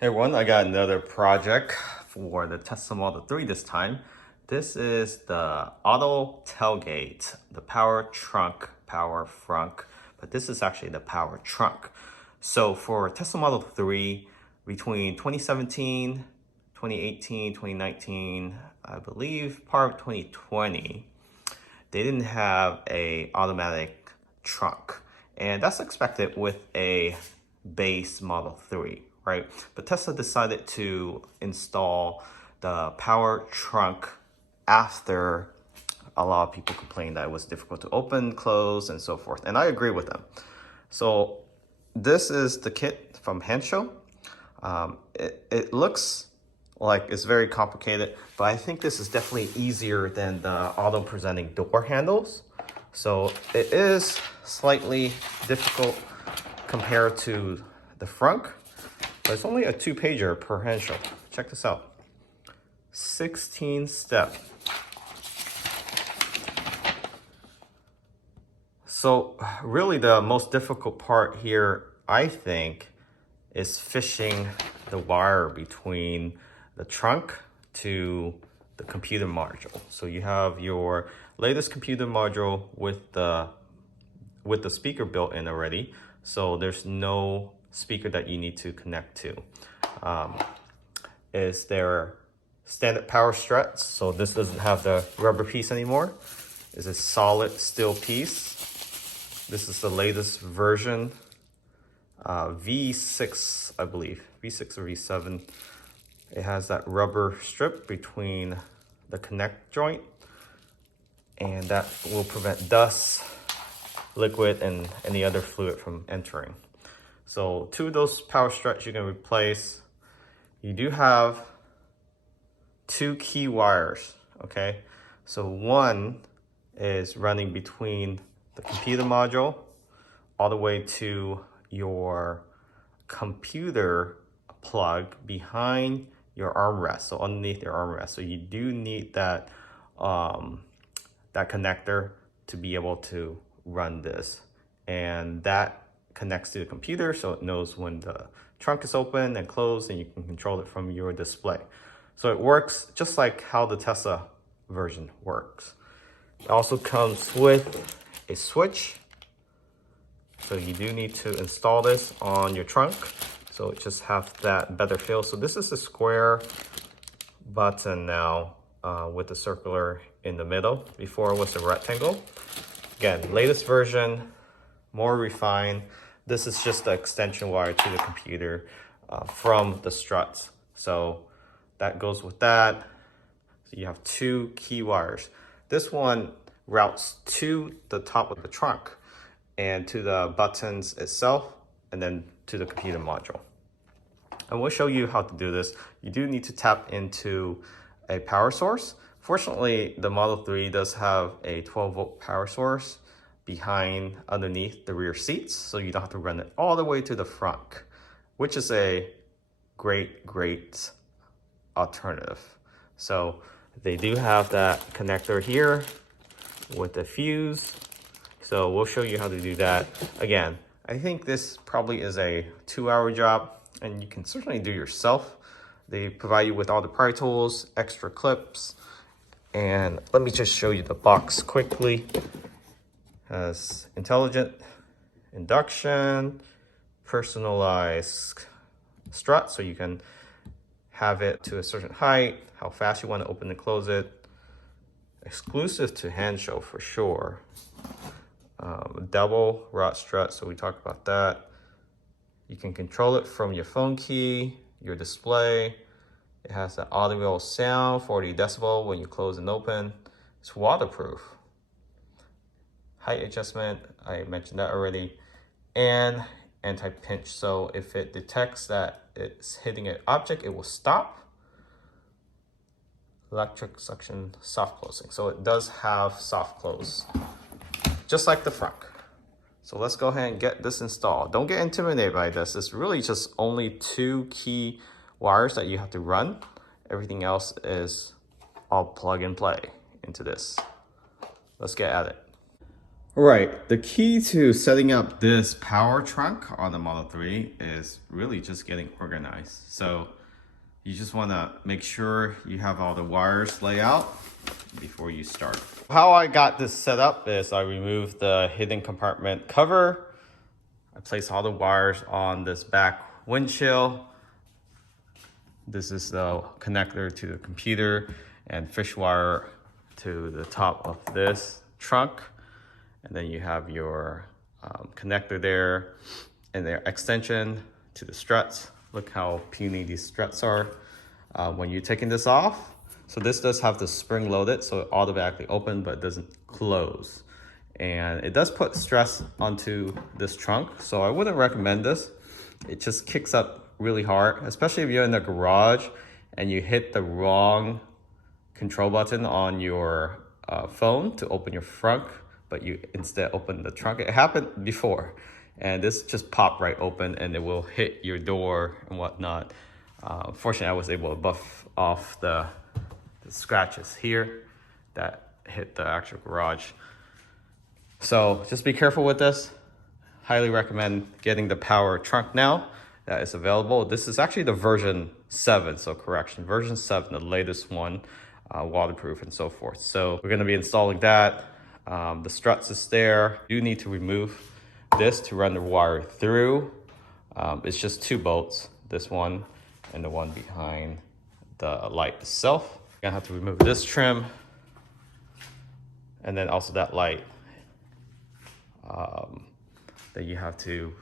Hey everyone, I got another project for the Tesla Model 3 this time. This is the auto tailgate, the power trunk, power frunk, but this is actually the power trunk. So for Tesla Model 3, between 2017, 2018, 2019, I believe part of 2020, they didn't have a automatic trunk. And that's expected with a base Model 3, right? But Tesla decided to install the power trunk after a lot of people complained that it was difficult to open, close, and so forth. And I agree with them. So this is the kit from Hansshow. It looks like it's very complicated, but I think this is definitely easier than the auto presenting door handles. So it is slightly difficult compared to the frunk, but it's only a 2-pager per Hansshow. Check this out. 16 step. So really the most difficult part here, I think, is fishing the wire between the trunk to the computer module. So you have your latest computer module with the speaker built in already. So there's no speaker that you need to connect to. Is there standard power struts? So this doesn't have the rubber piece anymore. It's a solid steel piece. This is the latest version, V6, I believe, V6 or V7. It has that rubber strip between the connect joint, and that will prevent dust, liquid, and any other fluid from entering. So 2 of those power struts you can replace. You do have 2 key wires, okay? So one is running between the computer module all the way to your computer plug behind your armrest, so underneath your armrest. So you do need that that connector to be able to run this, and that connects to the computer so it knows when the trunk is open and closed, and you can control it from your display. So it works just like how the Tesla version works. It also comes with a switch, so you do need to install this on your trunk so it just have that better feel. So this is a square button now with the circular in the middle. Before it was a rectangle. Again, latest version, more refined. This is just the extension wire to the computer from the struts. So that goes with that. So you have 2 key wires. This one routes to the top of the trunk and to the buttons itself, and then to the computer module. And we'll show you how to do this. You do need to tap into a power source. Fortunately, the Model 3 does have a 12-volt power source underneath the rear seats, so you don't have to run it all the way to the front, which is a great alternative. So they do have that connector here with the fuse. So we'll show you how to do that. Again, I think this probably is a 2-hour job, and you can certainly do yourself. They provide you with all the pry tools, extra clips, and let me just show you the box quickly. It has intelligent induction, personalized strut, so you can have it to a certain height, how fast you want to open and close it. Exclusive to Hansshow for sure. Double rod strut, so we talked about that. You can control it from your phone key, your display. It has an audio sound, 40 decibel when you close and open. It's waterproof. Height adjustment, I mentioned that already. And anti-pinch, so if it detects that it's hitting an object, it will stop. Electric suction, soft closing. So it does have soft close, just like the front. So let's go ahead and get this installed. Don't get intimidated by this. It's really just only 2 key wires that you have to run. Everything else is all plug and play into this. Let's get at it. All right, the key to setting up this power trunk on the Model 3 is really just getting organized. So you just want to make sure you have all the wires laid out before you start. How I got this set up is I removed the hidden compartment cover. I placed all the wires on this back windshield. This is the connector to the computer and fish wire to the top of this trunk. And then you have your connector there and their extension to the struts. Look how puny these struts are when you're taking this off. So this does have the spring loaded, so it automatically open, but it doesn't close. And it does put stress onto this trunk, so I wouldn't recommend this. It just kicks up really hard, especially if you're in the garage and you hit the wrong control button on your phone to open your front, but you instead open the trunk. It happened before, and this just popped right open and it will hit your door and whatnot. Fortunately, I was able to buff off the scratches here that hit the actual garage. So just be careful with this. Highly recommend getting the power trunk now that is available. This is actually the version 7, so correction, version 7, the latest one, waterproof and so forth. So we're gonna be installing that. The struts is there. You need to remove this to run the wire through. It's just 2 bolts, this one and the one behind the light itself. You're gonna have to remove this trim and then also that light. Then you have to,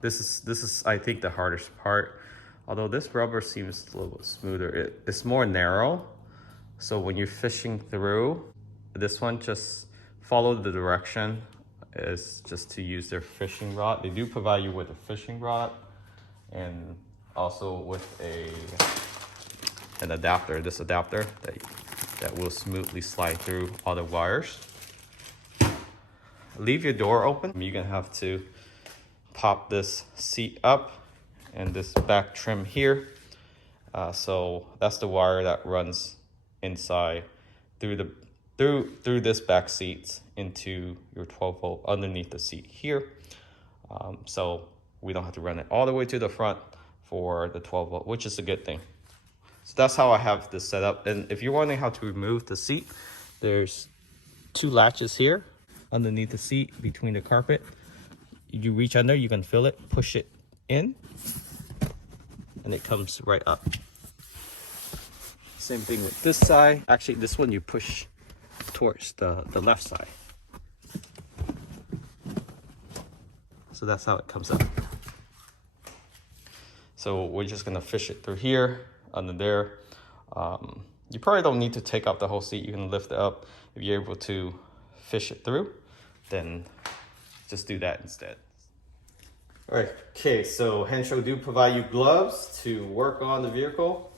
this is I think the hardest part. Although this rubber seems a little bit smoother, it's more narrow. So when you're fishing through, this one just follow the direction, is just to use their fishing rod. They do provide you with a fishing rod and also with an adapter, this adapter that will smoothly slide through all the wires. Leave your door open. You're gonna have to pop this seat up and this back trim here. So that's the wire that runs inside through this back seat into your 12 volt underneath the seat here. So we don't have to run it all the way to the front for the 12 volt, which is a good thing. So that's how I have this set up. And if you're wondering how to remove the seat, there's 2 latches here underneath the seat between the carpet. You reach under, you can feel it, push it in, and it comes right up. Same thing with this side. Actually, this one you push towards the left side. So that's how it comes up. So we're just gonna fish it through here, under there. You probably don't need to take out the whole seat. You can lift it up. If you're able to fish it through, then just do that instead. All right, okay, so Hansshow do provide you gloves to work on the vehicle.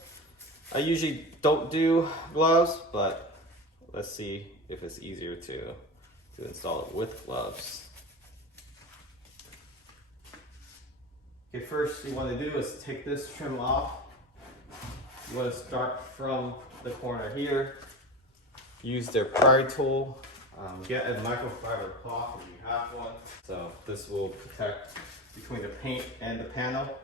I usually don't do gloves, but let's see if it's easier to install it with gloves. Okay, first you want to do is take this trim off. You want to start from the corner here. Use their pry tool. Get a microfiber cloth if you have one. So this will protect between the paint and the panel.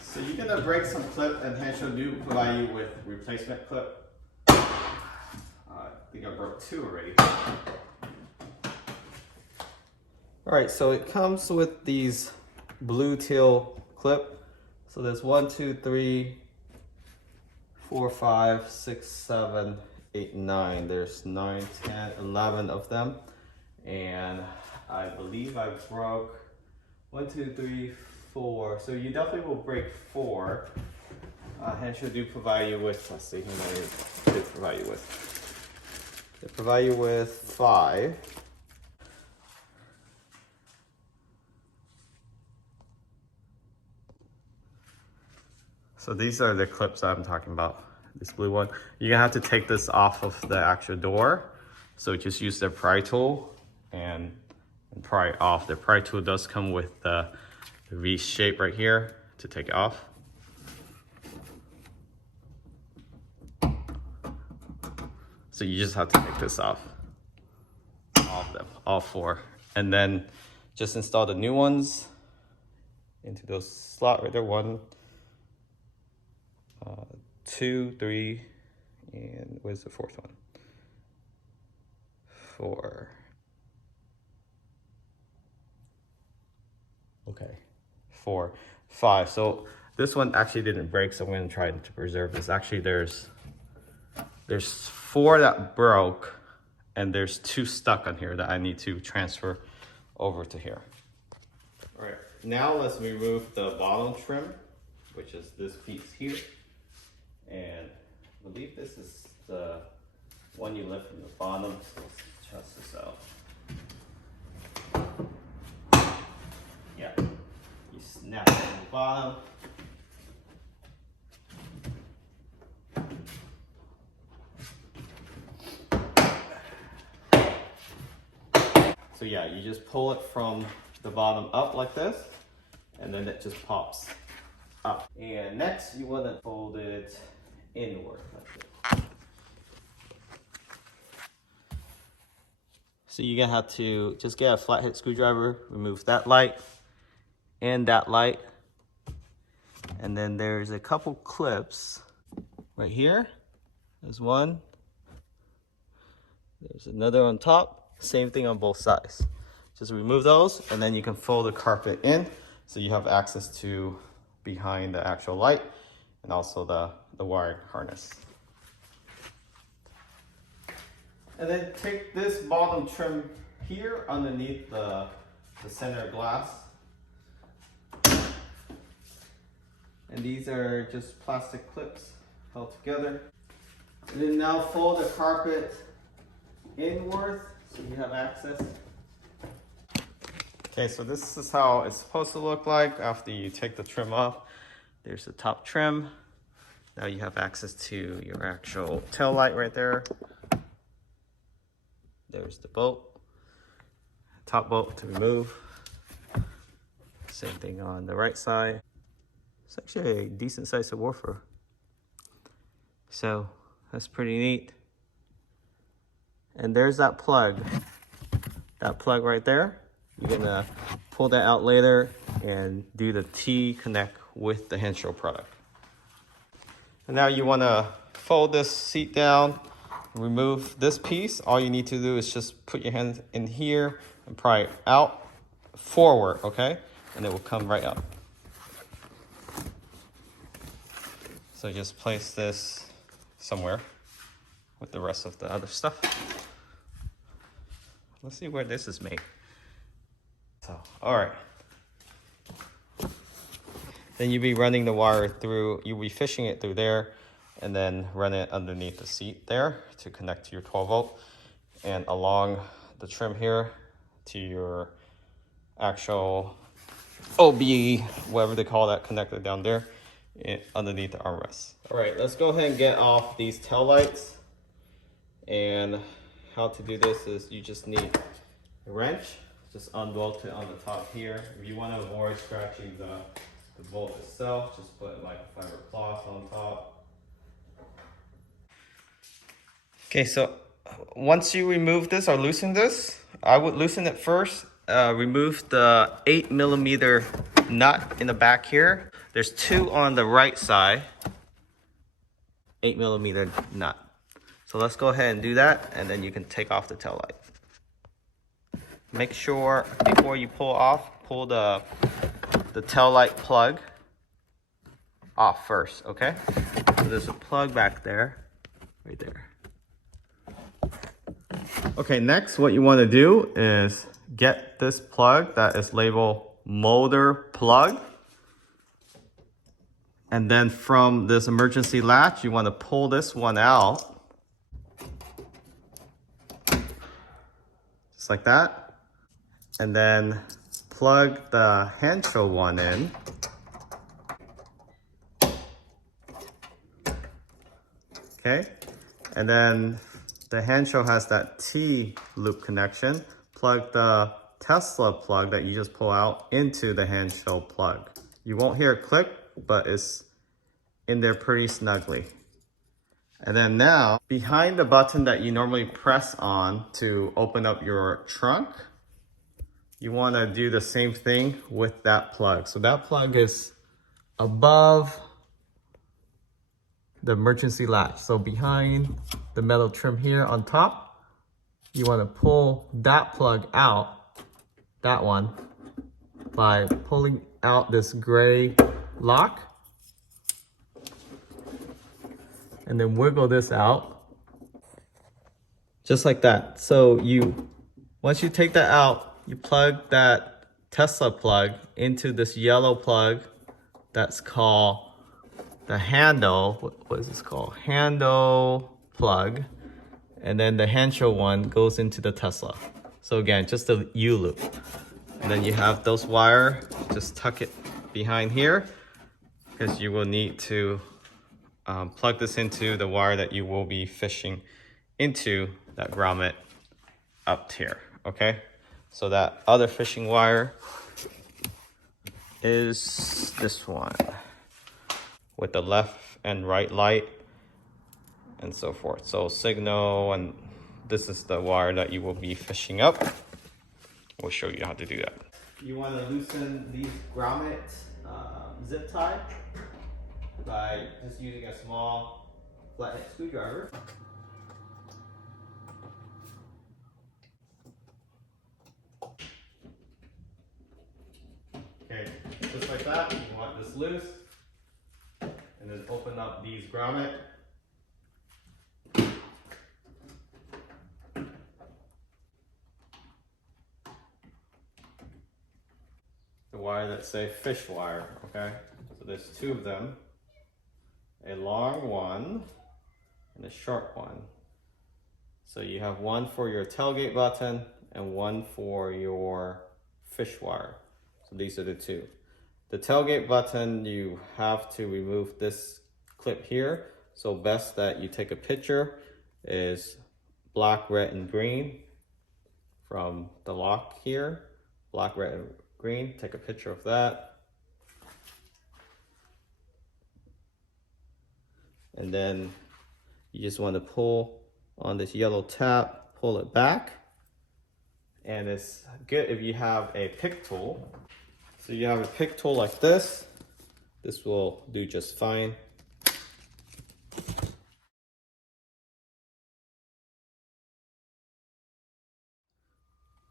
So you're gonna break some clip, and Hansshow do provide you with replacement clip. I think I broke 2 already. All right, so it comes with these blue teal clip. So there's 1, 2, 3, 4, 5, 6, 7, 8, 9. There's 9, 10, 11 of them. And I believe I broke 1, 2, 3, 4. So you definitely will break 4. Hansshow do provide you with, let's see how many they provide you with. They provide you with 5. So these are the clips I'm talking about. this blue one. You're gonna have to take this off of the actual door. So just use the pry tool and pry off. The pry tool does come with the V shape right here to take it off. So you just have to take this off. All of them, all four. And then just install the new ones into those slot right there. 1, 2, 3, and where's the fourth one? 4. Okay, 4, 5. So this one actually didn't break, so I'm gonna try to preserve this. Actually, there's 4 that broke, and there's 2 stuck on here that I need to transfer over to here. All right, now let's remove the bottom trim, which is this piece here. And I believe this is the one you lift from the bottom, so let's test this out. Yeah, you snap it from the bottom. So yeah, you just pull it from the bottom up like this, and then it just pops up. And next, you want to fold it inward like this. So you're gonna have to just get a flathead screwdriver, remove that light and that light. And then there's a couple clips right here. There's one. There's another on top. Same thing on both sides. Just remove those, and then you can fold the carpet in so you have access to behind the actual light and also the wiring harness. And then take this bottom trim here underneath the center glass. And these are just plastic clips held together. And then now fold the carpet inward so you have access. Okay, so this is how it's supposed to look like after you take the trim off. There's the top trim. Now you have access to your actual tail light right there. There's the bolt, top bolt to remove. Same thing on the right side. It's actually a decent size subwoofer. So that's pretty neat. And there's that plug right there. You're gonna pull that out later and do the T-connect with the Hansshow product. And now you wanna fold this seat down, remove this piece. All you need to do is just put your hand in here and pry it out forward, okay? And it will come right up. So just place this somewhere with the rest of the other stuff. Let's see where this is made. So, all right. Then you'll be running the wire through, you'll be fishing it through there and then run it underneath the seat there to connect to your 12 volt and along the trim here to your actual OB, whatever they call that connector down there underneath the armrest. All right, let's go ahead and get off these tail lights. And how to do this is you just need a wrench. Just unbolt it on the top here. If you want to avoid scratching the bolt itself, just put like a fiber cloth on top. Okay, so once you remove this or loosen this, I would loosen it first. Remove the 8mm nut in the back here. There's 2 on the right side, 8mm nut. So let's go ahead and do that, and then you can take off the tail light. Make sure before you pull off, pull the tail light plug off first, okay? So there's a plug back there, right there. Okay, next what you want to do is get this plug that is labeled motor plug. And then from this emergency latch, you want to pull this one out. Just like that. And then plug the Hansshow one in. okay? And then the Hansshow has that T loop connection. Plug the Tesla plug that you just pull out into the Hansshow plug. You won't hear it click, but it's in there pretty snugly. And then now, behind the button that you normally press on to open up your trunk, you want to do the same thing with that plug. So that plug is above the emergency latch. So behind the metal trim here on top, you want to pull that plug out, that one, by pulling out this gray lock. And then wiggle this out. Just like that. So once you take that out, you plug that Tesla plug into this yellow plug that's called the handle. What is this called? Handle plug. And then the Hansshow one goes into the Tesla. So again, just a U-loop. And then you have those wire, just tuck it behind here because you will need to plug this into the wire that you will be fishing into that grommet up here, okay? So that other fishing wire is this one with the left and right light and so forth. So signal, and this is the wire that you will be fishing up. We'll show you how to do that. You want to loosen these grommet zip tie by just using a small flathead screwdriver. Okay, just like that, you want this loose, and then open up these grommet. The wire that say fish wire, okay? So there's two of them, a long one and a short one. So you have one for your tailgate button and one for your fish wire. So these are the two. The tailgate button, you have to remove this clip here. So best that you take a picture is black, red, and green from the lock here. Black, red, and green, take a picture of that. And then you just want to pull on this yellow tab, pull it back. And it's good if you have a pick tool. So you have a pick tool like this. This will do just fine.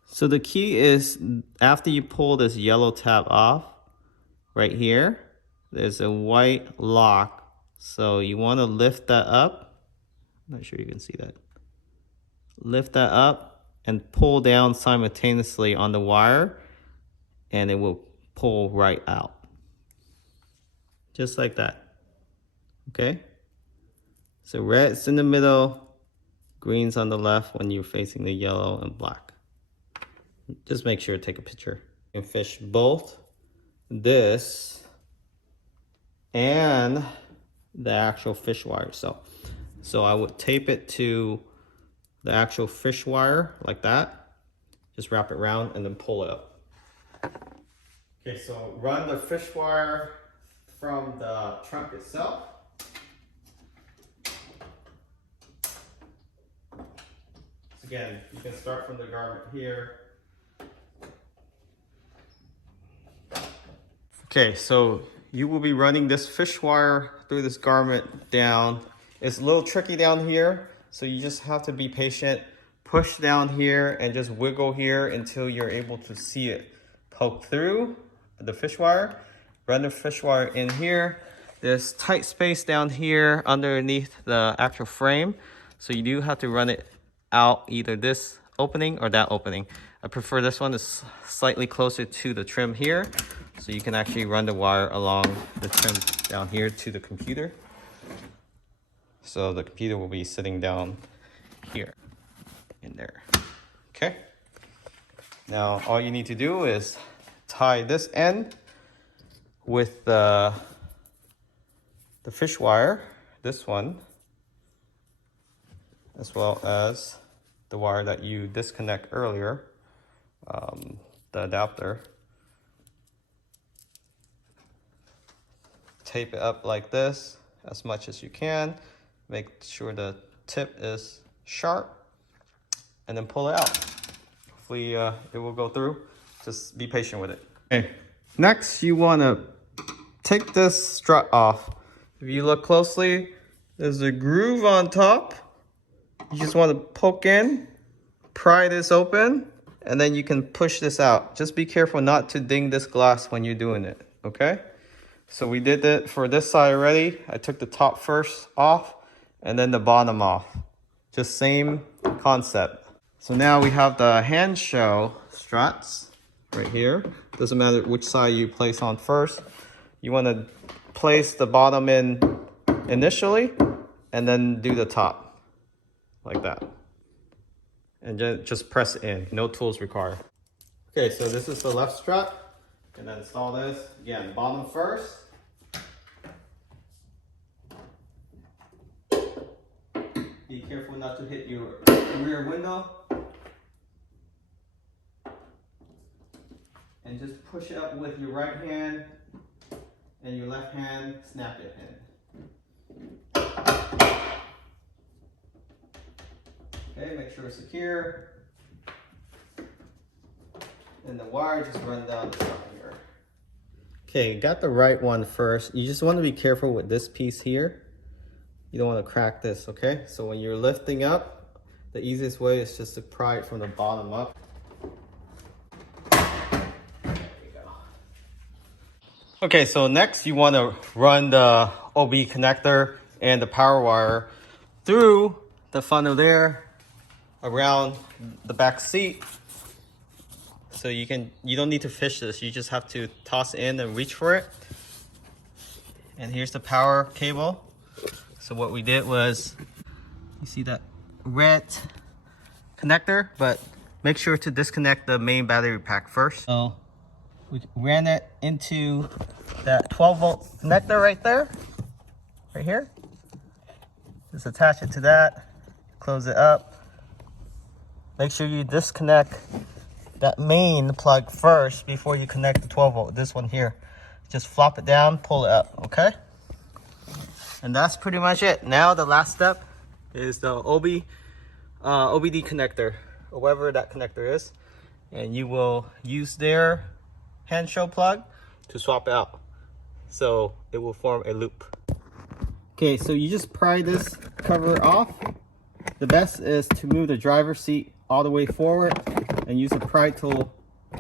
So the key is after you pull this yellow tab off, right here, there's a white lock. So you want to lift that up. I'm not sure you can see that. Lift that up and pull down simultaneously on the wire, and it will pull right out. Just like that. Okay? So red's in the middle, green's on the left when you're facing the yellow and black. Just make sure to take a picture. You can fish both this and the actual fish wire. So I would tape it to the actual fish wire like that. Just wrap it around and then pull it up. Okay, so run the fish wire from the trunk itself. So again, you can start from the garment here. Okay, so you will be running this fish wire through this garment down. It's a little tricky down here, so you just have to be patient. Push down here and just wiggle here until you're able to see it poke through the fish wire. Run the fish wire in here. There's tight space down here underneath the actual frame, so you do have to run it out either this opening or that opening. I prefer this one is slightly closer to the trim here, so you can actually run the wire along the trim down here to the computer. So the computer will be sitting down here in there. Okay. Now all you need to do is tie this end with the fish wire, this one, as well as the wire that you disconnect earlier, the adapter. Tape it up like this as much as you can. Make sure the tip is sharp and then pull it out. Hopefully it will go through. Just be patient with it. Okay, next you want to take this strut off. If you look closely, there's a groove on top. You just want to poke in, pry this open, and then you can push this out. Just be careful not to ding this glass when you're doing it, okay? So we did it for this side already. I took the top first off and then the bottom off. Just same concept. So now we have the Hansshow struts right here. Doesn't matter which side you place on first. You want to place the bottom in initially and then do the top like that. And just press it in, no tools required. Okay, so this is the left strut. And then install this, again, bottom first. Be careful not to hit your rear window. And just push it up with your right hand and your left hand, snap it in. Okay, make sure it's secure. And the wire just run down the side here. Okay, got the right one first. You just want to be careful with this piece here. You don't want to crack this, okay? So when you're lifting up, the easiest way is just to pry it from the bottom up. There you go. Okay, so next you want to run the OB connector and the power wire through the funnel there, around the back seat. So you don't need to fish this, you just have to toss it in and reach for it. And here's the power cable. So what we did was, you see that red connector, but make sure to disconnect the main battery pack first. So we ran it into that 12-volt connector right there, right here. Just attach it to that, close it up. Make sure you disconnect that main plug first before you connect the 12-volt, this one here. Just flop it down, pull it up, okay? And that's pretty much it. Now the last step is the OBD connector, or whatever that connector is. And you will use their Hansshow plug to swap it out. So it will form a loop. Okay, so you just pry this cover off. The best is to move the driver's seat all the way forward and use a pry tool,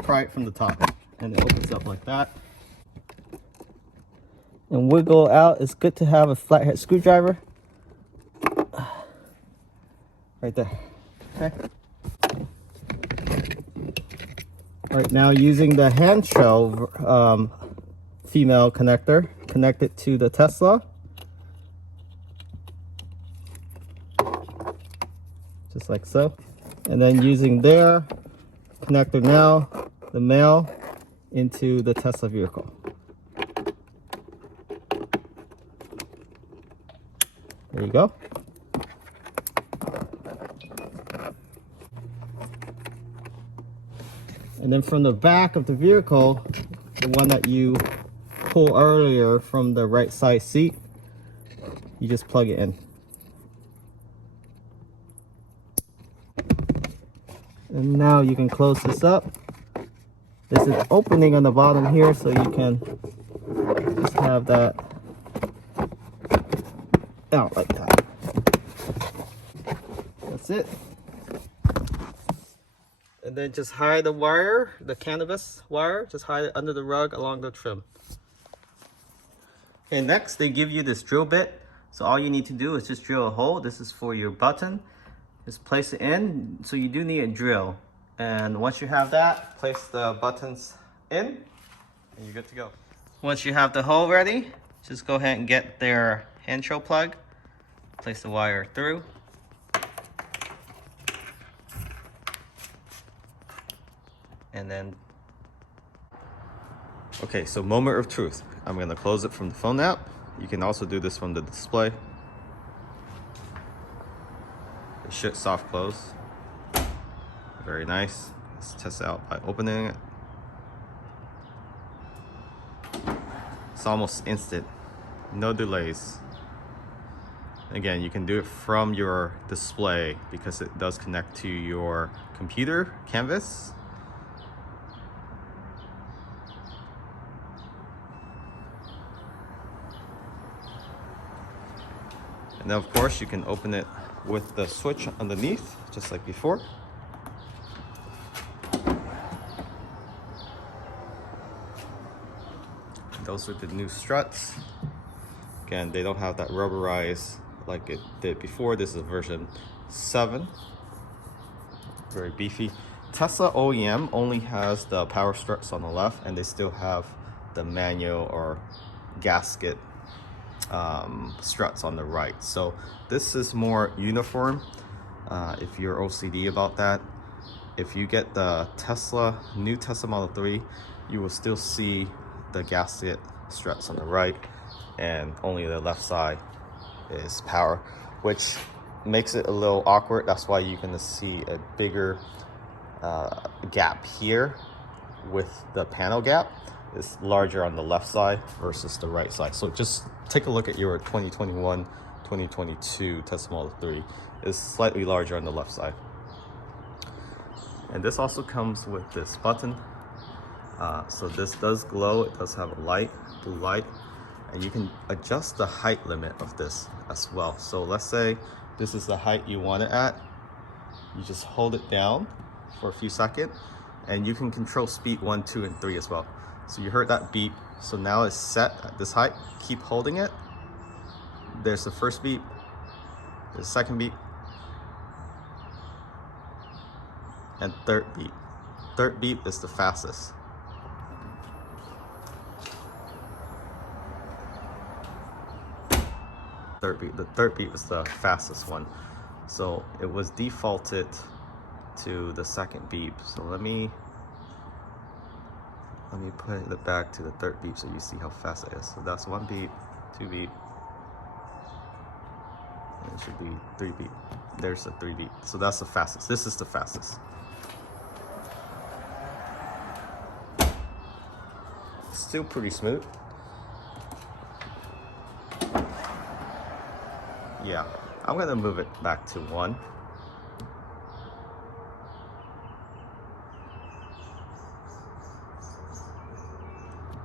pry it from the top. And it opens up like that. And wiggle out. It's good to have a flathead screwdriver. Right there. Okay. Right now, using the Hansshow female connector, connect it to the Tesla. Just like so. And then using their connector now, the male, into the Tesla vehicle. There you go. And then from the back of the vehicle, the one that you pulled earlier from the right side seat, you just plug it in. And now you can close this up. There's an opening on the bottom here, so you can just have that out like that. That's it. And then just hide the wire, the canvas wire, just hide it under the rug along the trim. Okay, next they give you this drill bit. So all you need to do is just drill a hole. This is for your button. Just place it in. So you do need a drill. And once you have that, place the buttons in and you're good to go. Once you have the hole ready, just go ahead and get their Hansshow plug. Place the wire through. And then, okay, so moment of truth. I'm gonna close it from the phone app. You can also do this from the display. It should soft close. Very nice. Let's test it out by opening it. It's almost instant, no delays. Again, you can do it from your display because it does connect to your computer canvas. And then of course you can open it with the switch underneath, just like before. And those are the new struts. Again, they don't have that rubberized like it did before. This is version 7. Very beefy. Tesla OEM only has the power struts on the left, and they still have the manual or gasket struts on the right. So this is more uniform if you're OCD about that. If you get the new Tesla Model 3, you will still see the gasket struts on the right, and only the left side is power, which makes it a little awkward. That's why you're gonna see a bigger gap here with the panel gap. It's larger on the left side versus the right side. So just take a look at your 2021, 2022 Tesla Model 3. It's slightly larger on the left side. And this also comes with this button. So this does glow. It does have a light, blue light. And you can adjust the height limit of this as well. So let's say this is the height you want it at. You just hold it down for a few seconds, and you can control speed 1, 2, and 3 as well. So you heard that beep. So now it's set at this height. Keep holding it. There's the first beep. There's the second beep. And third beep. Third beep is the fastest. The third beep is the fastest one. So it was defaulted to the second beep. So let me put it back to the third beep so you see how fast it is. So that's 1 beep, 2 beep, and it should be 3 beep. There's the 3 beep. So that's the fastest. This is the fastest. Still pretty smooth. Yeah, I'm gonna move it back to 1.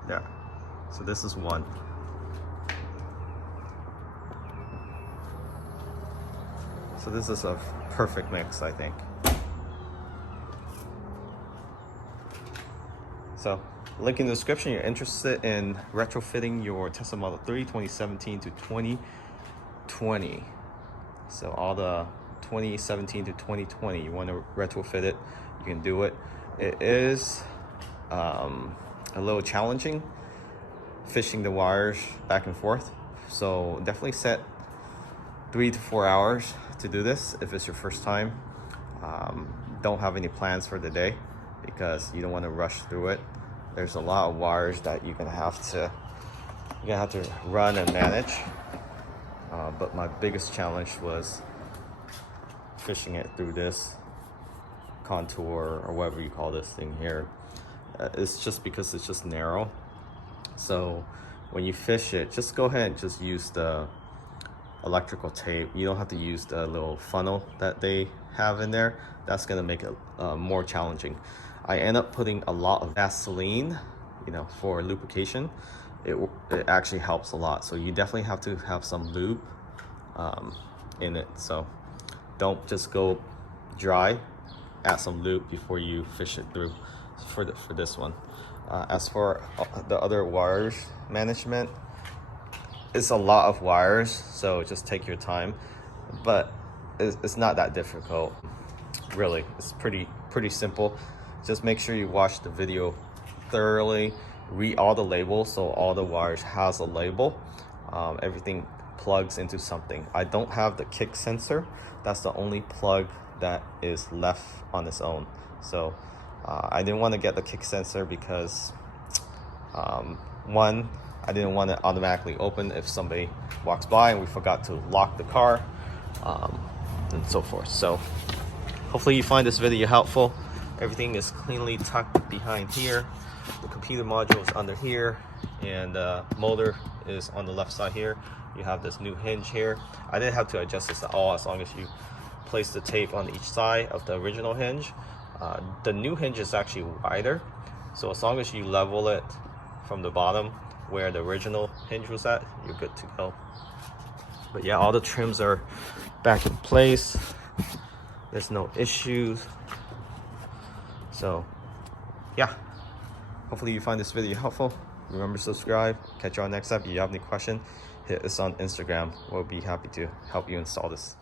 There. So this is 1. So this is a perfect mix, I think. So, link in the description. You're interested in retrofitting your Tesla Model 3 2017 to 2020. So all the 2017 to 2020, you want to retrofit it, you can do it. It is a little challenging fishing the wires back and forth. So definitely set 3 to 4 hours to do this if it's your first time. Don't have any plans for the day because you don't want to rush through it. There's a lot of wires that you're gonna have to run and manage. But my biggest challenge was fishing it through this contour or whatever you call this thing here. It's just because it's just narrow. So when you fish it, just go ahead and just use the electrical tape. You don't have to use the little funnel that they have in there. That's gonna make it more challenging. I end up putting a lot of Vaseline, for lubrication. It actually helps a lot. So you definitely have to have some lube in it. So don't just go dry. Add some lube before you fish it through for this one. As for the other wires management, it's a lot of wires, so just take your time. But it's not that difficult, really. It's pretty simple. Just make sure you watch the video thoroughly. Read all the labels, so all the wires has a label. Everything plugs into something. I don't have the kick sensor. That's the only plug that is left on its own. So I didn't want to get the kick sensor because one, I didn't want to automatically open if somebody walks by and we forgot to lock the car. and so forth. So hopefully you find this video helpful. Everything is cleanly tucked behind here. The computer module is under here, and motor is on the left side here. You have this new hinge here. I didn't have to adjust this at all, as long as you place the tape on each side of the original hinge. The new hinge is actually wider, so as long as you level it from the bottom where the original hinge was at, you're good to go. But yeah, all the trims are back in place. There's no issues. So yeah, hopefully you find this video helpful. Remember to subscribe. Catch you on next up. If you have any question, hit us on Instagram. We'll be happy to help you install this.